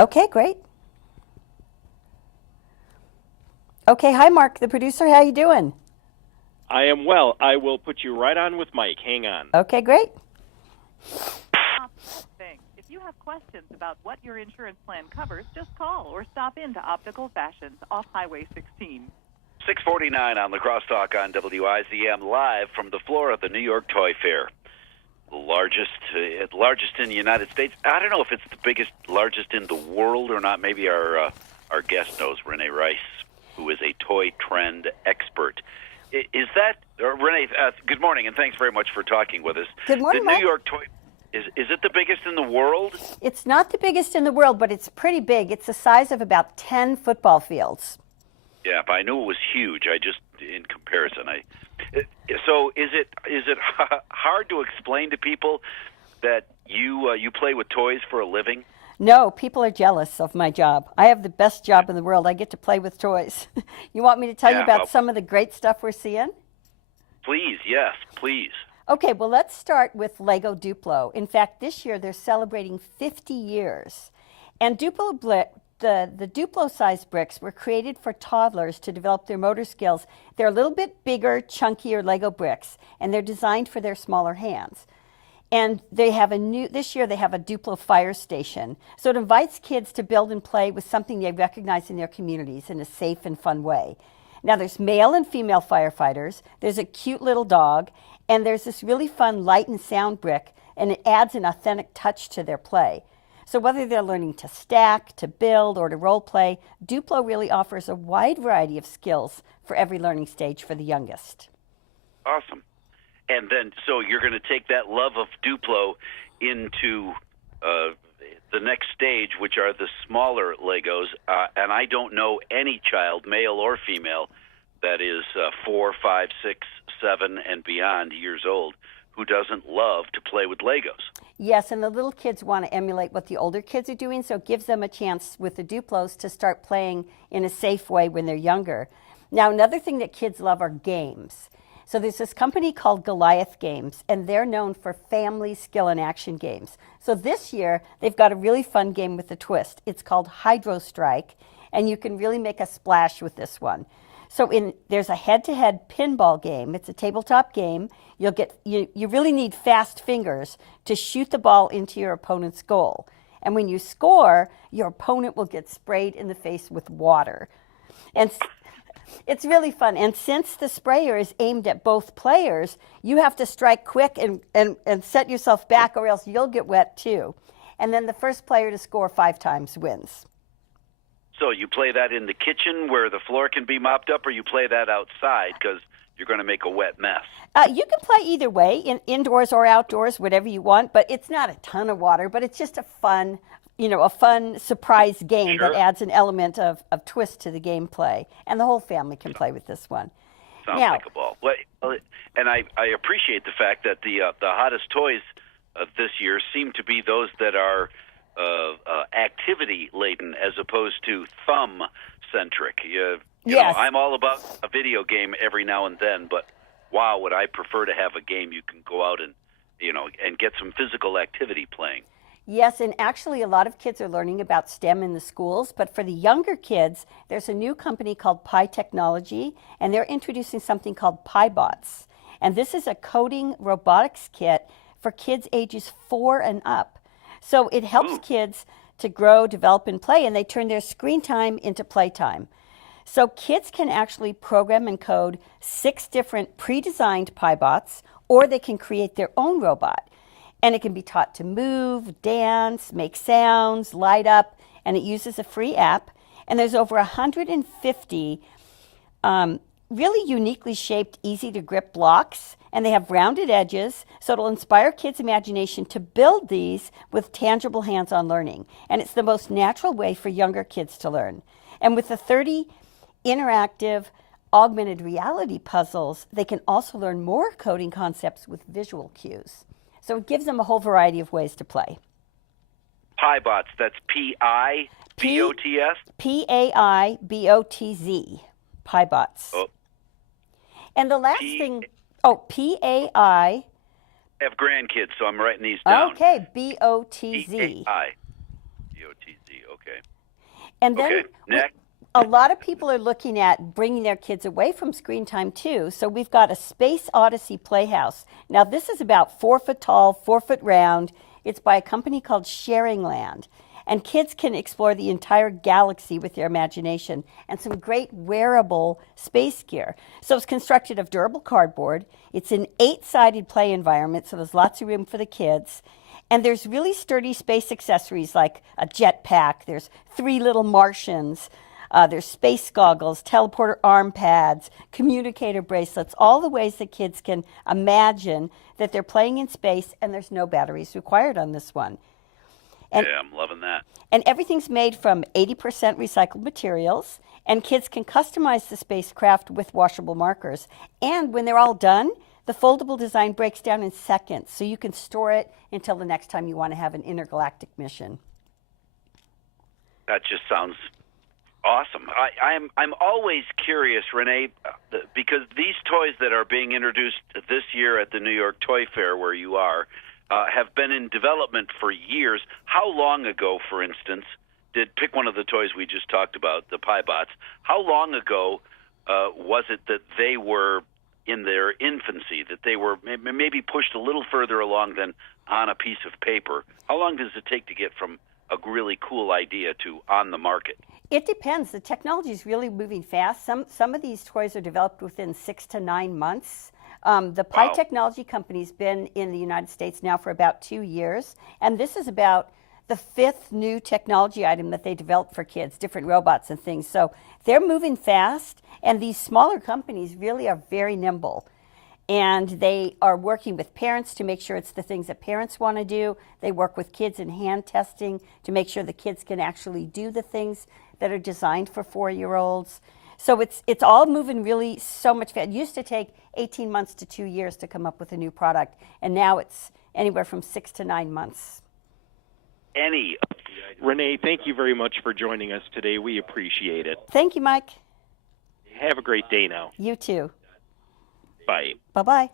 Okay, great. Okay, hi Mark, the producer. How you doing? I am well. I will put you right on with Mike. Hang on. Okay, great. Thing. If you have questions about what your insurance plan covers, just call or stop into Optical Fashions off Highway 16. 6:49 on the Crosstalk on WIZM, live from the floor of the New York Toy Fair. Largest in the United States. I don't know if it's the largest in the world or not. Maybe our guest knows, Reyne Rice, who is a toy trend expert. Is that Reyne? Good morning, and thanks very much for talking with us. Good morning, The Mike. New York Toy. Is it the biggest in the world? It's not the biggest in the world, but it's pretty big. It's the size of about 10 football fields. Yeah, but I knew it was huge. In comparison, So is it hard to explain to people that you play with toys for a living? No, people are jealous of my job. I have the best job in the world. I get to play with toys. You want me to tell you about some of the great stuff we're seeing? Please, yes, please. Okay, well, let's start with Lego Duplo. In fact, this year they're celebrating 50 years. And the Duplo-sized bricks were created for toddlers to develop their motor skills. They're a little bit bigger, chunkier Lego bricks, and they're designed for their smaller hands. And this year they have a Duplo fire station. So it invites kids to build and play with something they recognize in their communities in a safe and fun way. Now there's male and female firefighters, there's a cute little dog, and there's this really fun light and sound brick, and it adds an authentic touch to their play. So whether they're learning to stack, to build, or to role play, Duplo really offers a wide variety of skills for every learning stage for the youngest. Awesome. And then, so you're going to take that love of Duplo into the next stage, which are the smaller Legos. And I don't know any child, male or female, that is 4, 5, 6, 7, and beyond years old, who doesn't love to play with Legos. Yes, and the little kids want to emulate what the older kids are doing, so it gives them a chance with the Duplos to start playing in a safe way when they're younger. Now, another thing that kids love are games. So there's this company called Goliath Games, and they're known for family skill and action games. So this year, they've got a really fun game with a twist. It's called Hydro Strike, and you can really make a splash with this one. So there's a head-to-head pinball game. It's a tabletop game. You really need fast fingers to shoot the ball into your opponent's goal. And when you score, your opponent will get sprayed in the face with water. And it's really fun. And since the sprayer is aimed at both players, you have to strike quick and set yourself back, or else you'll get wet too. And then the first player to score 5 times wins. So you play that in the kitchen where the floor can be mopped up, or you play that outside because you're going to make a wet mess? You can play either way, indoors or outdoors, whatever you want, but it's not a ton of water, but it's just a fun surprise game that adds an element of twist to the gameplay. And the whole family can play with this one. Sounds like a ball. And I appreciate the fact that the hottest toys this year seem to be those that are activity-laden as opposed to thumb-centric. Yes. I'm all about a video game every now and then, but wow, would I prefer to have a game you can go out and get some physical activity playing. Yes, and actually a lot of kids are learning about STEM in the schools, but for the younger kids, there's a new company called Pi Technology, and they're introducing something called PiBots. And this is a coding robotics kit for kids ages 4 and up. So it helps kids to grow, develop, and play, and they turn their screen time into playtime. So kids can actually program and code 6 different pre-designed PiBots, or they can create their own robot. And it can be taught to move, dance, make sounds, light up, and it uses a free app. And there's over 150 really uniquely shaped, easy-to-grip blocks, and they have rounded edges, so it'll inspire kids' imagination to build these with tangible hands-on learning. And it's the most natural way for younger kids to learn. And with the 30 interactive augmented reality puzzles, they can also learn more coding concepts with visual cues. So it gives them a whole variety of ways to play. PiBots, that's P-I-B-O-T-S? P-A-I-B-O-T-Z, PiBots. Oh. And the last thing, P-A-I. I have grandkids, so I'm writing these down. Okay, B-O-T-Z. P-A-I. B-O-T-Z, Okay. And then Okay. Next. a lot of people are looking at bringing their kids away from screen time too. So we've got a Space Odyssey Playhouse. Now this is about 4 foot tall, 4 foot round. It's by a company called Sharing Land. And kids can explore the entire galaxy with their imagination and some great wearable space gear. So it's constructed of durable cardboard. It's an 8-sided play environment, so there's lots of room for the kids. And there's really sturdy space accessories like a jetpack. There's 3 little Martians. There's space goggles, teleporter arm pads, communicator bracelets, all the ways that kids can imagine that they're playing in space, and there's no batteries required on this one. And, yeah, I'm loving that. And everything's made from 80% recycled materials, and kids can customize the spacecraft with washable markers. And when they're all done, the foldable design breaks down in seconds, so you can store it until the next time you want to have an intergalactic mission. That just sounds awesome. I'm always curious, Renee, because these toys that are being introduced this year at the New York Toy Fair, where you are, have been in development for years. How long ago, for instance, pick one of the toys we just talked about, the PieBots. How long ago was it that they were in their infancy, that they were maybe pushed a little further along than on a piece of paper? How long does it take to get from a really cool idea to on the market? It depends. The technology is really moving fast. Some of these toys are developed within 6 to 9 months. The Pi Wow. Technology Company's been in the United States now for about 2 years, and this is about the 5th new technology item that they developed for kids, different robots and things. So they're moving fast, and these smaller companies really are very nimble. And they are working with parents to make sure it's the things that parents want to do. They work with kids in hand testing to make sure the kids can actually do the things that are designed for 4-year-olds. So it's all moving really so much fast. It used to take 18 months to 2 years to come up with a new product, and now it's anywhere from 6 to 9 months. Renee, thank you very much for joining us today. We appreciate it. Thank you, Mike. Have a great day now. You too. Bye. Bye-bye.